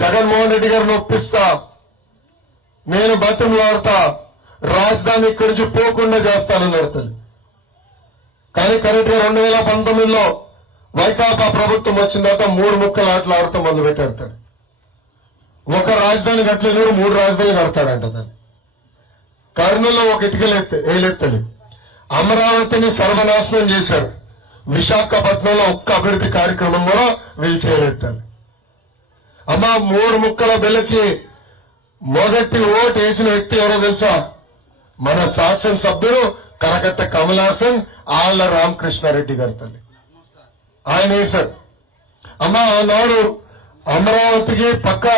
జగన్మోహన్ రెడ్డి గారిని ఒప్పిస్తా, నేను బతిమలాడతా, రాజధాని ఇక్కడి నుంచి పోకుండా చేస్తానన్నాడు తల్లి. కానీ కరెక్ట్ గా 2019లో వైకాపా ప్రభుత్వం వచ్చిన తర్వాత 3 ముక్కలు ఆటలు ఆడుతూ మొదలు పెట్టారు తల్లి. ఒక రాజధాని కట్టలేదు, 3 రాజధానులు కడతాడంట తల్లి. కర్నూలులో ఒక వేయలేదు. అమరావతిని సర్వనాశనం చేశారు. విశాఖపట్నంలో ఒక్క అభివృద్ధి కార్యక్రమం కూడా వీళ్ళు చేయలేదు. అమ్మా 3 ముక్కల బిల్లకి మొదటి ఓటు వేసిన వ్యక్తి ఎవరో తెలుసా? మన శాసనసభ్యుడు కరకట్ట కమలాసన్ ఆళ్ల రామకృష్ణారెడ్డి గారి తల్లి. ఆయన వేశారు. అమ్మా ఆనాడు అమరావతికి పక్క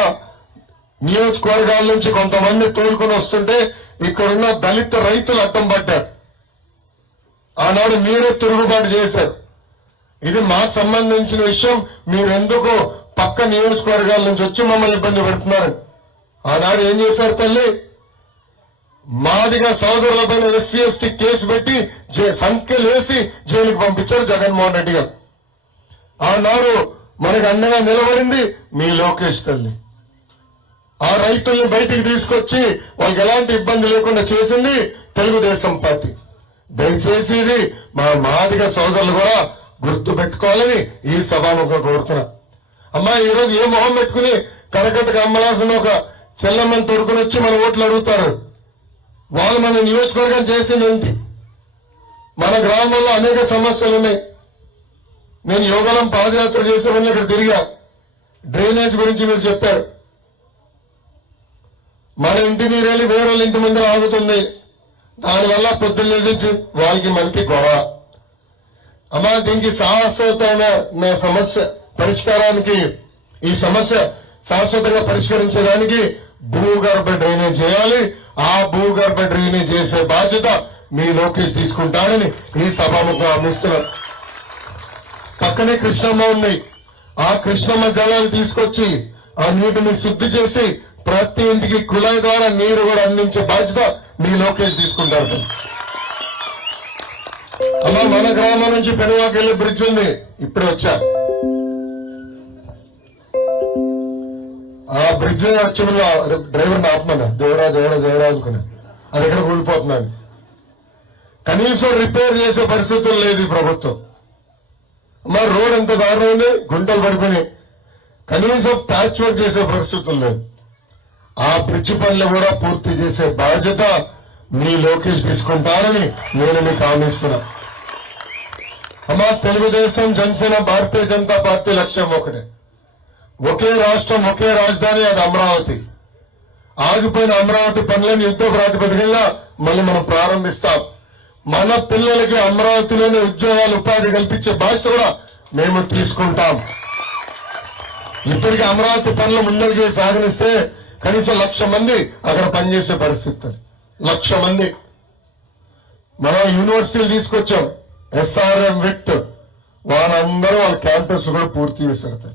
నియోజకవర్గాల నుంచి కొంతమంది తోలుకొని వస్తుంటే ఇక్కడున్న దళిత రైతులు అడ్డం పడ్డారు. ఆనాడు మీరే తిరుగుబాటు చేశారు. ఇది మాకు సంబంధించిన విషయం, మీరెందుకు పక్క నియోజకవర్గాల నుంచి వచ్చి మమ్మల్ని ఇబ్బంది పెడుతున్నారు? ఆనాడు ఏం చేశారు తల్లి? మాదిగా సోదరులపైన ఎస్సీ ఎస్టీ కేసు పెట్టి సంఖ్యలు వేసి జైలుకి పంపించారు జగన్మోహన్ రెడ్డి గారు. ఆనాడు మనకు అండగా నిలబడింది మీ లోకేష్ తల్లి. ఆ రైతుల్ని బయటికి తీసుకొచ్చి వాళ్ళకి ఎలాంటి ఇబ్బంది లేకుండా చేసింది తెలుగుదేశం పార్టీ. దయచేసి ఇది మా మాదిగా సోదరులు కూడా గుర్తు పెట్టుకోవాలని ఈ సభాముఖంగా కోరుతున్నా. అమ్మా ఈరోజు ఏ మొహం పెట్టుకుని కరకట్టకు అమ్మలాసిన ఒక చెల్లమ్మని తొడుకుని వచ్చి మన ఓట్లు అడుగుతారు. వాళ్ళు మన నియోజకవర్గం చేసింది ఏంటి? మన గ్రామంలో అనేక సమస్యలు ఉన్నాయి. నేను యోగలం పాదయాత్ర చేసేవన్నీ ఇక్కడ తిరిగా. డ్రైనేజ్ గురించి మీరు చెప్పారు. మన ఇంటి నీరు వెళ్ళి వేరే వాళ్ళ ఇంటి ముందర ఆగుతుంది. దానివల్ల పొద్దున్న నుంచి వాళ్ళకి మనకి గొడవ. అమ్మా దీనికి శాశ్వతమైన సమస్య పరిష్కారానికి, ఈ సమస్య శాశ్వతంగా పరిష్కరించడానికి భూగర్భ డ్రైనేజ్ చేయాలి. ఆ భూగర్భ డ్రైనేజ్ చేసే బాధ్యత మీ లోకేష్ తీసుకుంటారని ఈ సభాముఖంగా అందిస్తున్నారు. పక్కనే కృష్ణమ్మ ఉంది. ఆ కృష్ణమ్మ జలాలు తీసుకొచ్చి ఆ నీటిని శుద్ధి చేసి ప్రతి ఇంటికి కుళాయి ద్వారా నీరు కూడా అందించే బాధ్యత మీ లోకేష్ తీసుకుంటారు. అలా మన గ్రామం నుంచి పెనువాకి వెళ్లే బ్రిడ్జ్ ఉంది, ఇప్పుడే వచ్చా. ఆ బ్రిడ్జ్ అక్షరంలో డ్రైవర్ ఆత్మనా దేవుడా దేవుడా దేవుడా అనుకున్నా, అది ఎక్కడ కూలిపోతున్నాను. కనీసం రిపేర్ చేసే పరిస్థితులు లేదు ఈ ప్రభుత్వం. మరి రోడ్ ఎంత దారుణం ఉంది, గుంటలు పడుకుని కనీసం ప్యాచ్ వర్క్ చేసే పరిస్థితులు లేదు. ఆ బ్రిడ్జ్ పనులు కూడా పూర్తి చేసే బాధ్యత మీ లోకేష్ తీసుకుంటారని నేను మీకు హామీస్తున్నా. అమ్మా తెలుగుదేశం, జనసేన, భారతీయ జనతా పార్టీ లక్ష్యం ఒకటే. ఒకే రాష్ట్రం, ఒకే రాజధాని, అది అమరావతి. ఆగిపోయిన అమరావతి పనులను యుద్ధ ప్రాతిపదికగా మళ్ళీ మనం ప్రారంభిస్తాం. మన పిల్లలకి అమరావతిలోని ఉద్యోగాలు, ఉపాధి కల్పించే బాధ్యత కూడా మేము తీసుకుంటాం. ఇప్పటికీ అమరావతి పనులు ముందరికి సాగనిస్తే కనీసం 1,00,000 మంది అక్కడ పనిచేసే పరిస్థితి. 1,00,000 మంది. మనం యూనివర్సిటీలు తీసుకొచ్చాం, ఎస్ఆర్ఎం విట్, వాళ్ళందరూ వాళ్ళ క్యాంపస్ కూడా పూర్తి చేశారు.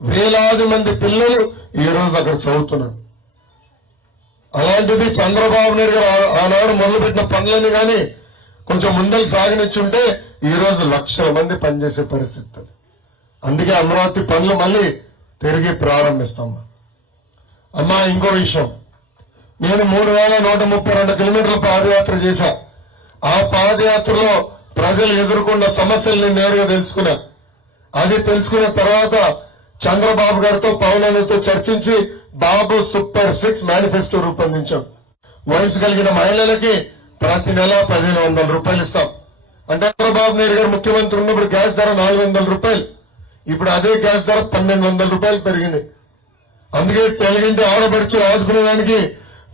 వేలాది మంది పిల్లలు ఈ రోజు అక్కడ చదువుతున్నారు. అలాంటిది చంద్రబాబు నాయుడు గారు ఆనాడు మొదలుపెట్టిన పనులని కానీ కొంచెం ముందరికి సాగనిచ్చుంటే ఈ రోజు 1,00,000 మంది పనిచేసే పరిస్థితి. అందుకే అమరావతి పనులు మళ్ళీ తిరిగి ప్రారంభిస్తాం. అమ్మా ఇంకో విషయం, నేను 3,132 కిలోమీటర్ల పాదయాత్ర చేశా. ఆ పాదయాత్రలో ప్రజలు ఎదుర్కొన్న సమస్యల్ని నేరుగా తెలుసుకున్నా. అది తెలుసుకున్న తర్వాత చంద్రబాబు గారితో, పవన్ కళ్యాణ్తో చర్చించి బాబు సూపర్ 6 మేనిఫెస్టో రూపొందించాం. వయసు కలిగిన మహిళలకి ప్రతి నెల 1,500 రూపాయలు ఇస్తాం. అంటే చంద్రబాబు నాయుడు గారు ముఖ్యమంత్రి ఉన్నప్పుడు గ్యాస్ ధర 400 రూపాయలు, ఇప్పుడు అదే గ్యాస్ ధర 1,200 రూపాయలు పెరిగింది. అందుకే తెలుగింటి ఆడబడుచు ఆదుకునేదానికి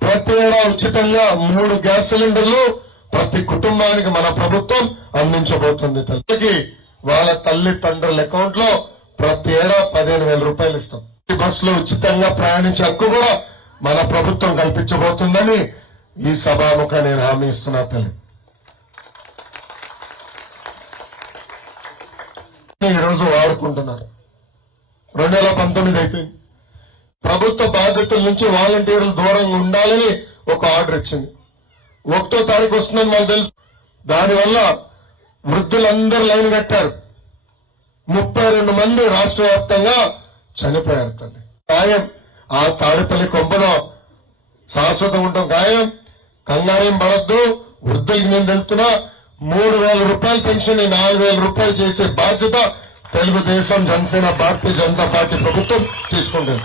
ప్రతి ఏడా ఉచితంగా 3 గ్యాస్ సిలిండర్లు ప్రతి కుటుంబానికి మన ప్రభుత్వం అందించబోతుంది. తల్లికి వాళ్ళ తల్లిదండ్రుల అకౌంట్ లో ప్రతి ఏడా 15,000 రూపాయలు ఇస్తాం. బస్సులో ఉచితంగా ప్రయాణించే హక్కు కూడా మన ప్రభుత్వం కల్పించబోతుందని ఈ సభాముఖ నేను హామీ ఇస్తున్నా. తల్లి ఈరోజు వాడుకుంటున్నారు. 2019 అయిపోయింది. ప్రభుత్వ బాధ్యతల నుంచి వాలంటీర్లు దూరంగా ఉండాలని ఒక ఆర్డర్ ఇచ్చింది. 1వ తారీఖు వస్తుందని మాకు తెలుసు. దానివల్ల వృద్ధులందరూ లైన్ కట్టారు. 32 మంది రాష్ట్ర వ్యాప్తంగా చనిపోయారు తల్లి. ఖాయం. ఆ తాడిపల్లి కొంపలో శాశ్వతం ఉంటాం ఖాయం. కంగారేం పడద్దు. వృద్ధులకి నేను వెళ్తున్నా 3,000 రూపాయల పెన్షన్ 4,000 రూపాయలు చేసే బాధ్యత తెలుగుదేశం, జనసేన, భారతీయ జనతా పార్టీ ప్రభుత్వం తీసుకుంటుంది.